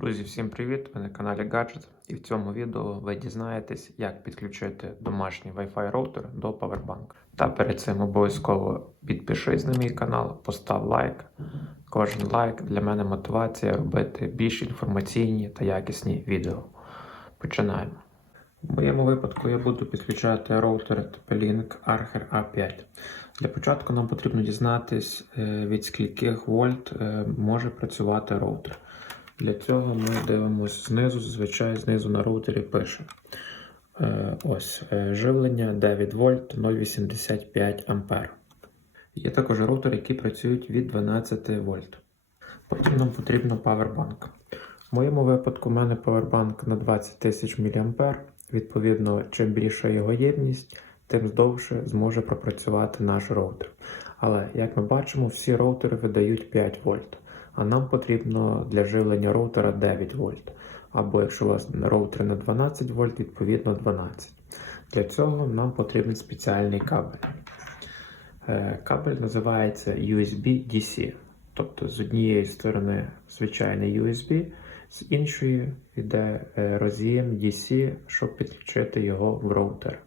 Друзі, всім привіт! Ви на каналі Gadget і в цьому відео ви дізнаєтесь, як підключити домашній Wi-Fi роутер до Powerbank. Та перед цим обов'язково підпишись на мій канал, постав лайк. Кожен лайк для мене мотивація робити більш інформаційні та якісні відео. Починаємо. В моєму випадку я буду підключати роутер TP-Link Archer A5. Для початку нам потрібно дізнатись, е, від скільких вольт е, може працювати роутер. Для цього ми дивимося знизу, зазвичай знизу на роутері пише. Е, ось е, живлення 9 вольт 0,85 ампер. Є також роутери, які працюють від 12 вольт. Потім нам потрібно павербанк. В моєму випадку в мене павербанк на 20 тисяч мА. Відповідно, чим більша його ємність, тим довше зможе пропрацювати наш роутер. Але, як ми бачимо, всі роутери видають 5 вольт. А нам потрібно для живлення роутера 9 вольт. Або якщо у вас роутер на 12 вольт, відповідно 12. Для цього нам потрібен спеціальний кабель. Е, Кабель називається USB-DC. Тобто з однієї сторони звичайний USB, з іншої йде е, роз'єм DC, щоб підключити його в роутер.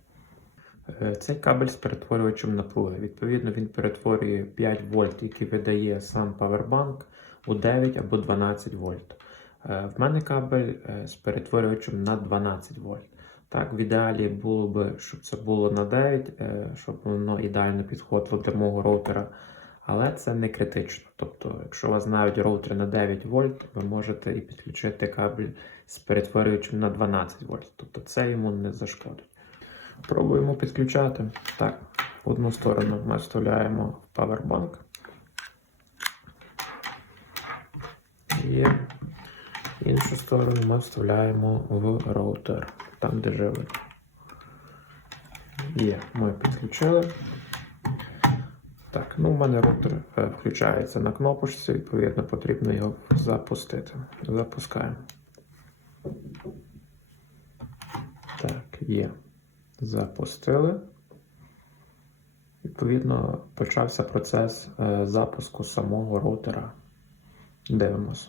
Е, Цей кабель з перетворювачем напруги. Відповідно, він перетворює 5 вольт, який видає сам павербанк, у 9 або 12 вольт. Е, В мене кабель е, з перетворювачем на 12 вольт. Так, в ідеалі було б, щоб це було на 9, е, щоб воно ідеально підходило для мого роутера. Але це не критично. Тобто, якщо у вас навіть роутер на 9 вольт, ви можете і підключити кабель з перетворювачем на 12 вольт. Тобто це йому не зашкодить. Пробуємо підключати. Так, в одну сторону ми вставляємо в Powerbank. Є. Іншу сторону ми вставляємо в роутер, там де живлення. Є, ми підключили. Так, ну в мене роутер е, включається на кнопочці, відповідно, потрібно його запустити. Запускаємо. Так, є. Запустили. Відповідно, почався процес е, запуску самого роутера. Дивимося.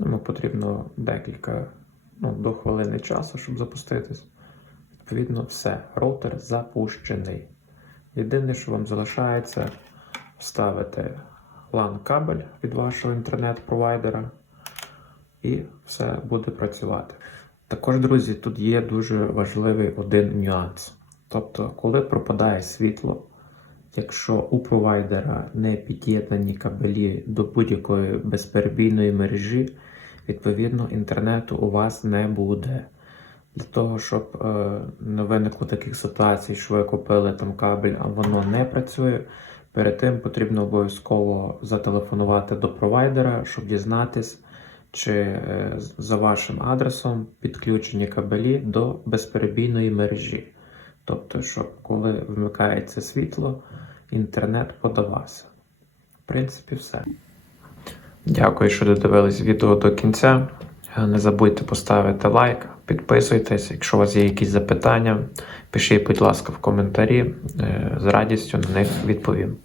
Йому потрібно декілька ну, до хвилини часу, щоб запуститись. Відповідно, все, роутер запущений. Єдине, що вам залишається, вставити LAN-кабель від вашого інтернет-провайдера, і все буде працювати. Також, друзі, тут є дуже важливий один нюанс. Тобто, коли пропадає світло, якщо у провайдера не під'єднані кабелі до будь-якої безперебійної мережі, відповідно інтернету у вас не буде. Для того, щоб е, не виникло таких ситуацій, що ви купили там кабель, а воно не працює. Перед тим потрібно обов'язково зателефонувати до провайдера, щоб дізнатись, чи е, за вашим адресом підключені кабелі до безперебійної мережі. Тобто, щоб коли вмикається світло, інтернет подавався. В принципі, все. Дякую, що додивились відео до кінця. Не забудьте поставити лайк, підписуйтесь. Якщо у вас є якісь запитання, пишіть, будь ласка, в коментарі. Е, З радістю на них відповім.